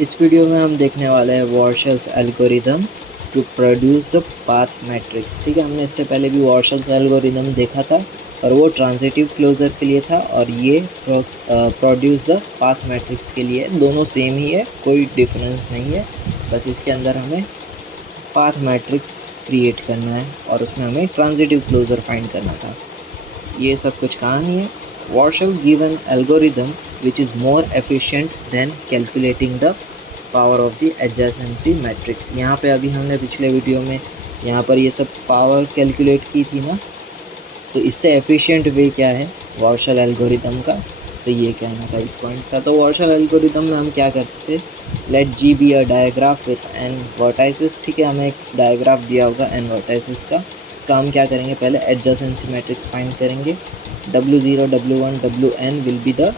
इस वीडियो में हम देखने वाले हैं Warshall's algorithm to produce the path matrix. ठीक है, हमने इससे पहले भी वॉर्शल्स एल्गोरिदम देखा था और वो ट्रांजिटिव क्लोजर के लिए था और ये प्रोड्यूस द पाथ मैट्रिक्स के लिए। दोनों सेम ही है, कोई डिफरेंस नहीं है, बस इसके अंदर हमें पाथ मैट्रिक्स क्रिएट करना है और उसमें हमें ट्रांजिटिव क्लोजर फाइंड करना था। ये सब कुछ कहानी है। Warshall give an algorithm which is more efficient than calculating the power of the adjacency matrix। यहाँ पे अभी हमने पिछले वीडियो में यहाँ पर ये सब पावर कैलकुलेट की थी ना, तो इससे एफिशिएंट वे क्या है Warshall एल्गोरिदम का, तो ये कहना था इस पॉइंट का। तो Warshall एल्गोरिदम में हम क्या करते थे, let G be a digraph with n vertices. ठीक है, हमें एक डायग्राफ दिया होगा एन वर्टाइसेस का, उसका हम क्या करेंगे, पहले एडजेसेंसी मैट्रिक्स फाइंड करेंगे। W0, W1, Wn will be the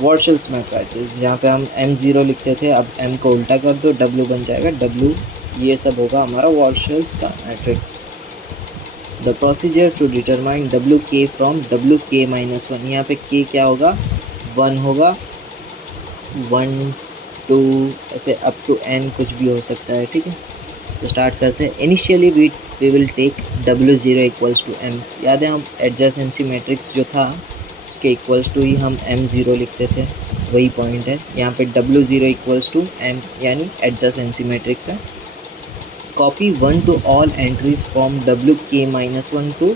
Warshall's matrices. जहाँ पे हम M0 लिखते थे, अब M को उल्टा कर दो, W बन जाएगा W। ये सब होगा हमारा वॉर्शल्स का matrix. The procedure to determine WK from WK-1। यहाँ पे K क्या होगा, 1 होगा, 1 2 ऐसे अप टू N कुछ भी हो सकता है। ठीक है, तो स्टार्ट करते हैं। Initially we will take W0 equals to M। याद है, हम एडजेसेंसी मैट्रिक्स जो था उसके इक्वल्स टू ही हम M0 लिखते थे, वही पॉइंट है। यहाँ पे W0 इक्वल्स टू M यानी एडजेसेंसी मैट्रिक्स है। Copy 1 to all entries from WK-1 to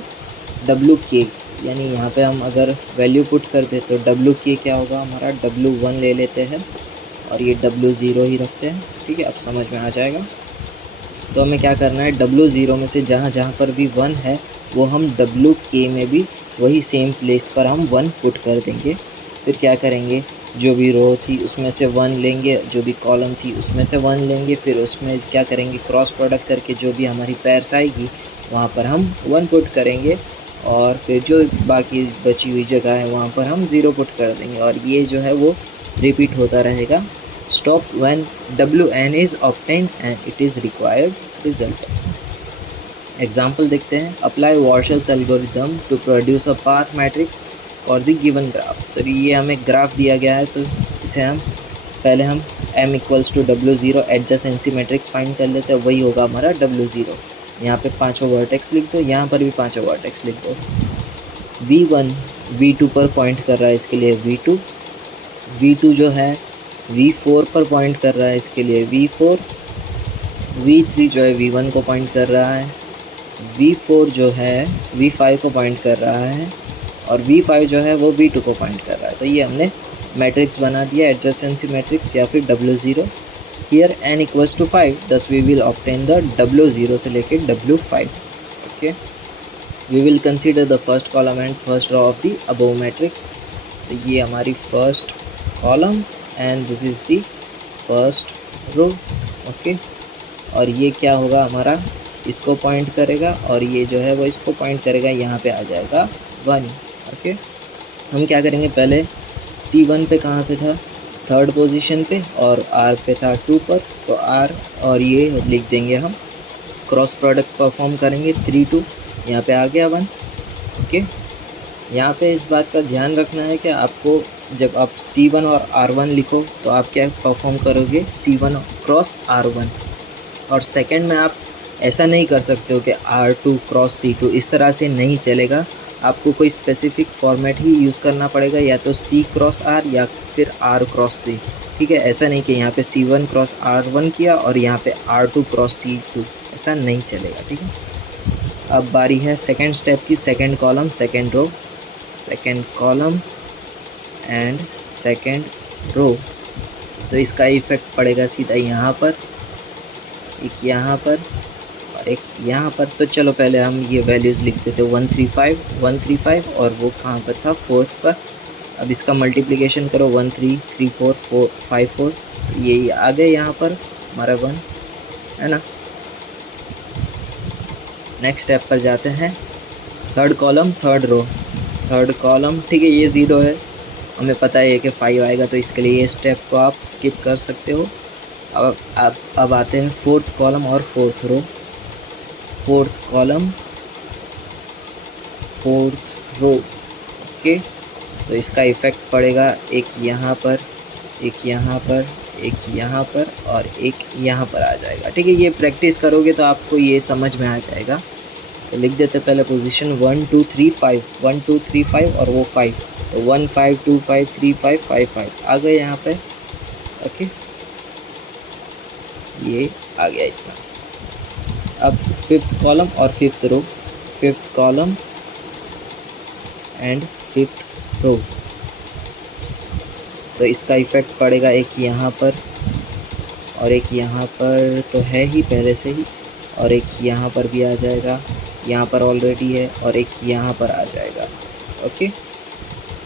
WK, यानी यहाँ पे हम अगर वैल्यू पुट कर दे तो WK क्या होगा हमारा, W1 ले लेते हैं और ये W0 ही रखते हैं। ठीक है, अब समझ में आ जाएगा। तो हमें क्या करना है, W0 में से जहाँ जहाँ पर भी 1 है वो हम WK में भी वही सेम प्लेस पर हम 1 पुट कर देंगे। फिर क्या करेंगे, जो भी रो थी उसमें से 1 लेंगे, जो भी कॉलम थी उसमें से 1 लेंगे, फिर उसमें क्या करेंगे, क्रॉस प्रोडक्ट करके जो भी हमारी पैर्स आएगी वहाँ पर हम 1 पुट करेंगे और फिर जो बाकी बची हुई जगह है वहाँ पर हम 0 पुट कर देंगे और ये जो है वो रिपीट होता रहेगा। Stop when Wn is obtained and it is required result। Example देखते हैं। Apply Warshall's algorithm to produce a path matrix for the given graph. तो ये हमें ग्राफ दिया गया है, तो इसे हम पहले हम m equals to W0 adjacency matrix find कर लेते हैं, वही होगा हमारा W0। यहाँ पे 5 वर्टेक्स लिख दो, यहाँ पर भी 5 वर्टेक्स लिख दो। V1 V2 पर पॉइंट कर रहा है, इसके लिए V2। V2 जो है V4 पर पॉइंट कर रहा है, इसके लिए V4। V3 जो है V1 को पॉइंट कर रहा है, V4 जो है V5 को पॉइंट कर रहा है और V5 जो है वो V2 को पॉइंट कर रहा है। तो ये हमने मैट्रिक्स बना दिया, एडजेसेंसी मैट्रिक्स या फिर W0। Here n equals to 5, दस we will obtain the W0 से लेके W5। Okay, we will consider the first column and first row of the above matrix. तो ये हमारी first column and this is the first row. Okay, और ये क्या होगा हमारा, इसको पॉइंट करेगा और ये जो है वो इसको पॉइंट करेगा, यहाँ पे आ जाएगा 1। ओके, हम क्या करेंगे, पहले C1 पे कहाँ पे था, 3rd पोजीशन पे, और R पे था 2 पर, तो R और ये लिख देंगे हम। क्रॉस प्रोडक्ट परफॉर्म करेंगे 3 2, यहाँ पे आ गया 1। ओके, यहाँ पे इस बात का ध्यान रखना है कि आपको जब आप C1 और R1 लिखो तो आप क्या परफॉर्म करोगे, C1 क्रॉस R1। और सेकंड में आप ऐसा नहीं कर सकते हो कि R2 क्रॉस C2, इस तरह से नहीं चलेगा। आपको कोई स्पेसिफिक फॉर्मेट ही यूज़ करना पड़ेगा, या तो C क्रॉस R या फिर R क्रॉस C। ठीक है, ऐसा नहीं कि यहाँ पे C1 क्रॉस R1 किया और यहाँ पे R2 क्रॉस C2, ऐसा नहीं चलेगा। ठीक है, अब बारी है सेकेंड स्टेप की, second column second row, second column and second row. तो इसका इफ़ेक्ट पड़ेगा सीधा यहाँ पर, एक यहाँ पर और एक यहाँ पर। तो चलो पहले हम ये वैल्यूज़ लिख देते, 135 और वो कहाँ पर था, 4th पर। अब इसका मल्टीप्लिकेशन करो, 1 3 3 4 4 5 4, तो ये आ गए यहाँ पर हमारा 1, है ना। नेक्स्ट स्टेप पर जाते हैं, third column third row, third column. ठीक है, ये 0 है, हमें पता है कि 5 आएगा, तो इसके लिए ये स्टेप को आप स्किप कर सकते हो। अब आते हैं 4th कॉलम और 4th रो, 4th कॉलम 4th रो। ओके, तो इसका इफ़ेक्ट पड़ेगा एक यहाँ पर, एक यहाँ पर, एक यहाँ पर और एक यहाँ पर आ जाएगा। ठीक है, ये प्रैक्टिस करोगे तो आपको ये समझ में आ जाएगा। तो लिख देते पहले पोजीशन 1 2 3 5, 1 2 3 5 और वो 5, तो 1 5 2 5 3 5 5 5 आ गए यहाँ पे। ओके, ये आ गया इतना। अब फिफ्थ कॉलम और fifth row, fifth column and fifth row, तो इसका इफ़ेक्ट पड़ेगा एक यहाँ पर और एक यहाँ पर, तो है ही पहले से ही, और एक यहाँ पर भी आ जाएगा, यहाँ पर ऑलरेडी है, और एक यहाँ पर आ जाएगा। ओके,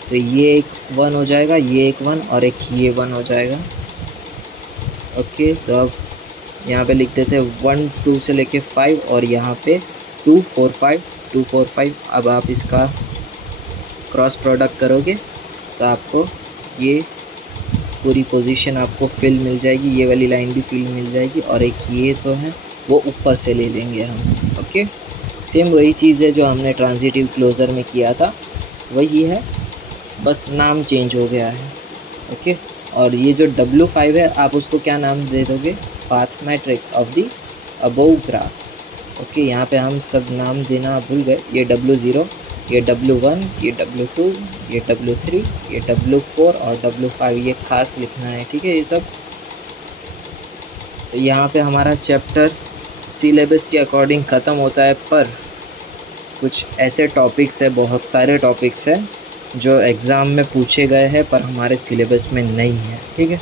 तो ये एक 1 हो जाएगा, ये एक 1 और एक ये 1 हो जाएगा। ओके, तो अब यहाँ पे लिख देते हैं 1 2 से लेके 5 और यहाँ पे 2 4 5 2 4 5। अब आप इसका क्रॉस प्रोडक्ट करोगे तो आपको ये पूरी पोजीशन आपको फिल मिल जाएगी, ये वाली लाइन भी फिल मिल जाएगी, और एक ये तो है वो ऊपर से ले लेंगे हम। ओके, सेम वही चीज़ है जो हमने ट्रांजिटिव क्लोज़र में किया था, वही है, बस नाम चेंज हो गया है। ओके, और ये जो W5 है आप उसको क्या नाम दे दोगे, path matrix of the above graph. Okay, यहाँ पे हम सब नाम देना भूल गए, ये W0, ये W1, ये W2, ये W3, ये W4 और W5, ये खास लिखना है। ठीक है, ये सब। तो यहाँ पे हमारा चैप्टर सिलेबस के अकॉर्डिंग ख़त्म होता है, पर कुछ ऐसे टॉपिक्स है, बहुत सारे टॉपिक्स हैं जो एग्ज़ाम में पूछे गए हैं पर हमारे सिलेबस में नहीं है। ठीक है,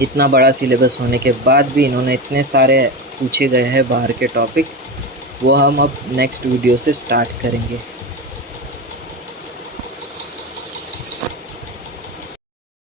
इतना बड़ा सिलेबस होने के बाद भी इन्होंने इतने सारे पूछे गए हैं बाहर के टॉपिक, वो हम अब नेक्स्ट वीडियो से स्टार्ट करेंगे।